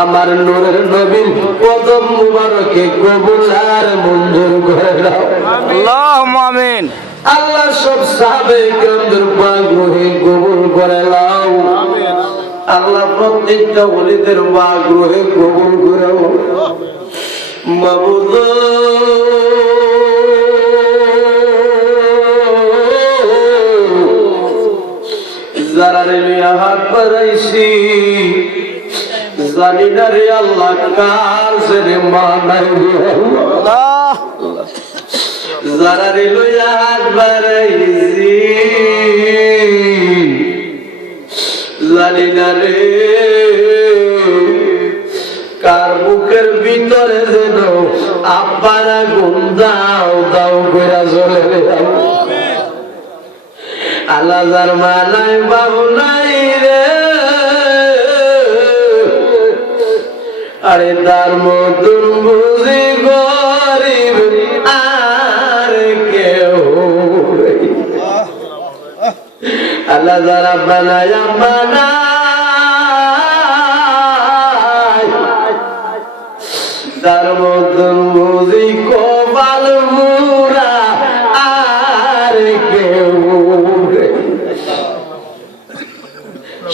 আমার নূরের নবীর কদম মুবারকে কবুল আর মঞ্জুর করে দাও। আমিন। আল্লাহ সব সাহাবে কেরামদের পাগ্রহে কবুল করে দাও। আল্লাহ প্রত্যেকটা ওলিদের পাগ্রহে কবুল করে দাও। যারা রে আহার পরাইছি জানি না রে? আল্লাহ। কার হাত বাড়াইছি। জানি না রে কার বুকের ভিতরে যেন আব্বারা গুণ দাও দাও কইরা চলে রে আল্লাহ। যার মানায় নাই রে। আরে তার মতন বুঝি গরিব আর কেউ আল্লাহ যারা বানায় বানায় তার মতন বুঝি কপাল মুরা আর কেউ।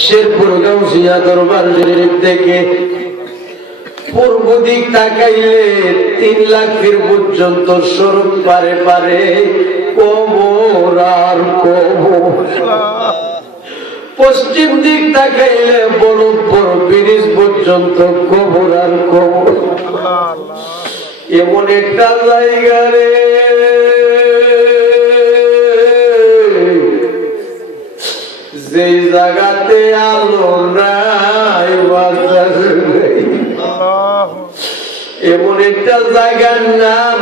শেরপুর গাউসিয়া দরবার শরীফ থেকে পূর্ব দিক তাকাইলে তিন লাখের পর্যন্ত স্বরূপ পারে পারে কোমর আর পশ্চিম দিক তাকাইলে বড় বড় ব্রিজ পর্যন্ত কবর আর এমন একটা জায়গা রে। যেই জায়গাতে আলো নাই এমন একটা জায়গার নাম